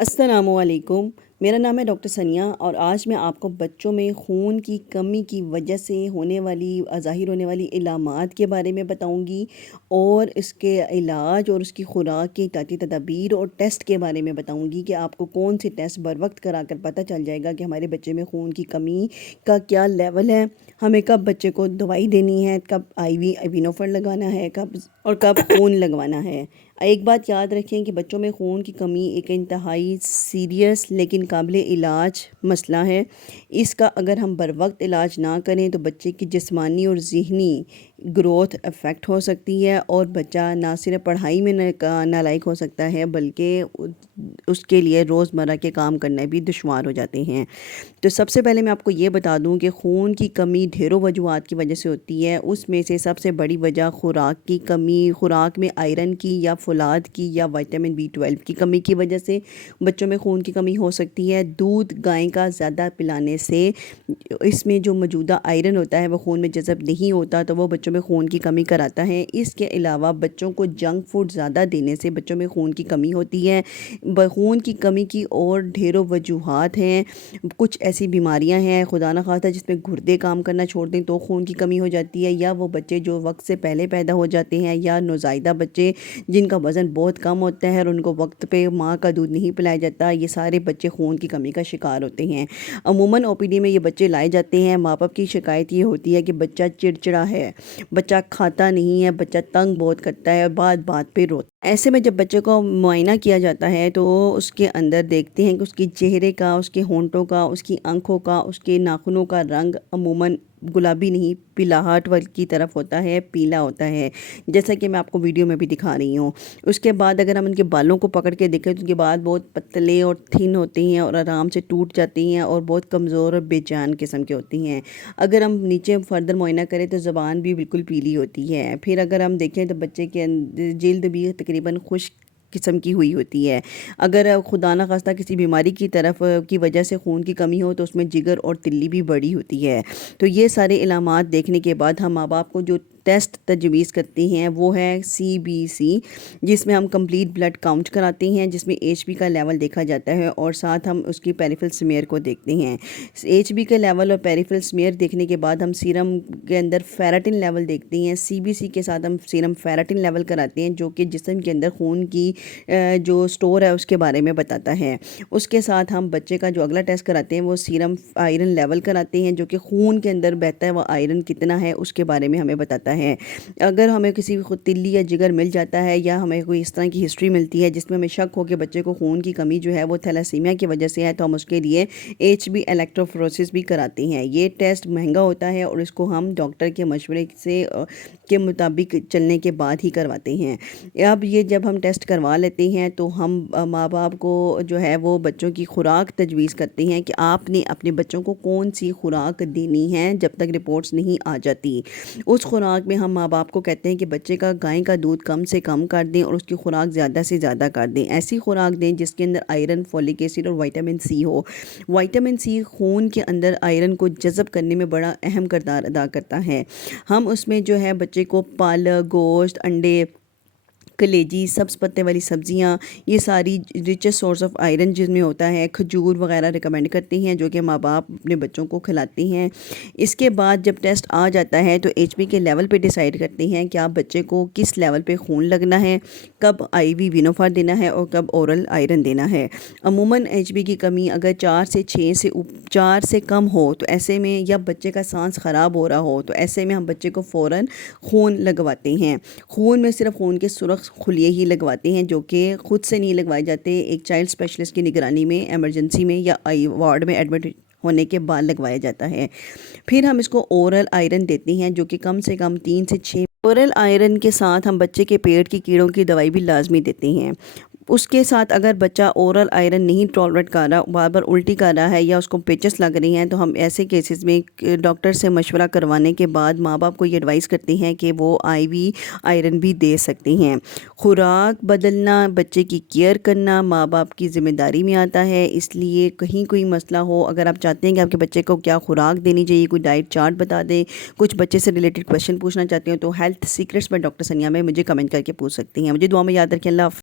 अस्सलाम वालेकुम। मेरा नाम है डॉक्टर सनिया और आज मैं आपको बच्चों में खून की कमी की वजह से होने वाली ज़ाहिर होने वाली इलामात के बारे में बताऊंगी और इसके इलाज और उसकी खुराक की एहतियाती तदाबीर और टेस्ट के बारे में बताऊंगी कि आपको कौन से टेस्ट बर वक्त करा कर पता चल जाएगा कि हमारे बच्चे में खून की कमी का क्या लेवल है, हमें कब बच्चे को दवाई देनी है, कब आईवी इविनोफर लगाना है, कब खून लगवाना है। एक बात याद रखें कि बच्चों में खून की कमी एक इंतहाई सीरियस लेकिन काबिल इलाज मसला है। इसका अगर हम बर वक्त इलाज ना करें तो बच्चे की जिस्मानी और ज़हनी ग्रोथ अफेक्ट हो सकती है और बच्चा ना सिर्फ पढ़ाई में नालायक हो सकता है बल्कि उसके लिए रोज़मर्रा के काम करने भी दुश्वार हो जाते हैं। तो सबसे पहले मैं आपको ये बता दूं कि खून की कमी ढेरों वजूहात की वजह से होती है। उसमें से सबसे बड़ी वजह खुराक की कमी, खुराक में आयरन की या फौलाद की या विटामिन B12 की कमी की वजह से बच्चों में खून की कमी हो सकती है। दूध गाय का ज़्यादा पिलाने से इसमें जो मौजूदा आयरन होता है वो खून में जज़ब नहीं होता, तो वो बच्चों में खून की कमी कराता है। इसके अलावा बच्चों को जंक फूड ज़्यादा देने से बच्चों में खून की कमी होती है। खून की कमी की और ढेरों वजूहात हैं। कुछ ऐसी बीमारियां हैं खुदा न खास्ता जिसमें गुर्दे काम करना छोड़ दें तो खून की कमी हो जाती है, या वो बच्चे जो वक्त से पहले पैदा हो जाते हैं, या नौज़ायदा बच्चे जिनका वज़न बहुत कम होता है और उनको वक्त पे माँ का दूध नहीं पिलाया जाता, ये सारे बच्चे खून की कमी का शिकार होते हैं। अमूमन ओपीडी में ये बच्चे लाए जाते हैं। माँ बाप की शिकायत ये होती है कि बच्चा चिड़चिड़ा है, बच्चा खाता नहीं है, बच्चा तंग बहुत करता है और बात बात पे रोता है। ऐसे में जब बच्चे को मुआयना किया जाता है तो उसके अंदर देखते हैं कि उसके चेहरे का, उसके होंठों का, उसकी आंखों का, उसके नाखूनों का रंग अमूमन गुलाबी नहीं पीलाहट वाल की तरफ होता है, पीला होता है, जैसा कि मैं आपको वीडियो में भी दिखा रही हूँ। उसके बाद अगर हम उनके बालों को पकड़ के देखें तो उनके बाल बहुत पतले और थिन होते हैं और आराम से टूट जाती हैं और बहुत कमज़ोर और बेजान किस्म की होती हैं। अगर हम नीचे फर्दर मुआयना करें तो ज़बान भी बिल्कुल पीली होती है। फिर अगर हम देखें तो बच्चे के जल्द भी तकरीबन खुश्क किस्म की हुई होती है। अगर खुदा न खास्ता किसी बीमारी की तरफ की वजह से खून की कमी हो तो उसमें जिगर और तिल्ली भी बड़ी होती है। तो ये सारे इलामात देखने के बाद हम माँ बाप को जो टेस्ट तजवीज़ करते हैं वो है CBC, जिसमें हम कंप्लीट ब्लड काउंट कराते हैं, जिसमें HB का लेवल देखा जाता है और साथ हम उसकी पेरिफेरल स्मीयर को देखते हैं। HB का लेवल और पेरिफेरल स्मीयर देखने के बाद हम सीरम के अंदर फेराटिन लेवल देखते हैं। CBC के साथ हम सीरम फेराटिन लेवल कराते हैं जो कि जिस्म के अंदर खून की जो स्टोर है उसके बारे में बताता है। उसके साथ हम बच्चे का जो अगला टेस्ट कराते हैं वो सीरम आयरन लेवल कराते हैं जो कि खून के अंदर बहता है वो आयरन कितना है उसके बारे में हमें बताता है। अगर हमें किसी तिल्ली या जिगर मिल जाता है या हमें कोई इस तरह की हिस्ट्री मिलती है जिसमें हमें शक हो कि बच्चे को खून की कमी जो है वो थैलासीमिया की वजह से है तो हम उसके लिए HB इलेक्ट्रोफोरेसिस भी कराते हैं। ये टेस्ट महंगा होता है और इसको हम डॉक्टर के मशवरे से के मुताबिक चलने के बाद ही करवाते हैं। अब ये जब हम टेस्ट करवा लेते हैं तो हम माँ बाप को जो है वो बच्चों की खुराक तजवीज़ करते हैं कि आपने अपने बच्चों को कौन सी खुराक देनी है जब तक रिपोर्ट्स नहीं आ जाती। उस खुराक में हम माँ बाप को कहते हैं कि बच्चे का गाय का दूध कम से कम कर दें और उसकी खुराक ज़्यादा से ज़्यादा कर दें। ऐसी खुराक दें जिसके अंदर आयरन, फॉलिक एसिड और विटामिन C हो। विटामिन C खून के अंदर आयरन को जज़ब करने में बड़ा अहम किरदार अदा करता है। हम उसमें जो है बच्चे को पालक, गोश्त, अंडे, कलेजी, सब्ज़ पत्ते वाली सब्ज़ियाँ, ये सारी रिचेस्ट सोर्स ऑफ आयरन जिसमें होता है, खजूर वगैरह रिकमेंड करते हैं जो कि माँ बाप अपने बच्चों को खिलाते हैं। इसके बाद जब टेस्ट आ जाता है तो HB के लेवल पे डिसाइड करते हैं कि आप बच्चे को किस लेवल पे खून लगना है, कब IV विनोफर देना है और कब ओरल आयरन देना है। अमूमन HB की कमी अगर 4 से कम हो तो ऐसे में, या बच्चे का सांस ख़राब हो रहा हो तो ऐसे में हम बच्चे को फ़ौरन खून लगवाते हैं। खून में सिर्फ खून के सुरख खुलिए ही लगवाते हैं जो कि खुद से नहीं लगवाए जाते, एक चाइल्ड स्पेशलिस्ट की निगरानी में इमरजेंसी में या वार्ड में एडमिट होने के बाद लगवाया जाता है। फिर हम इसको ओरल आयरन देते हैं जो कि कम से कम 3 से 6। ओरल आयरन के साथ हम बच्चे के पेट की कीड़ों की दवाई भी लाजमी देते हैं। उसके साथ अगर बच्चा ओरल आयरन नहीं टॉलरेट कर रहा, बार बार उल्टी कर रहा है या उसको पेचस लग रही हैं, तो हम ऐसे केसेस में डॉक्टर से मशवरा करवाने के बाद माँ बाप को ये एडवाइस करते हैं कि वो IV आयरन भी दे सकते हैं। खुराक बदलना, बच्चे की केयर करना माँ बाप की ज़िम्मेदारी में आता है। इसलिए कहीं कोई मसला हो, अगर आप चाहते हैं कि आपके बच्चे को क्या खुराक देनी चाहिए, कोई डाइट चार्ट बता दें, कुछ बच्चे से रिलेटेड क्वेश्चन पूछना चाहते हो तो हेल्थ सीक्रेट्स पर डॉक्टर सनिया में मुझे कमेंट करके पूछ सकती हैं। मुझे दुआ में याद रखें। अल्लाह हाफ़िज़।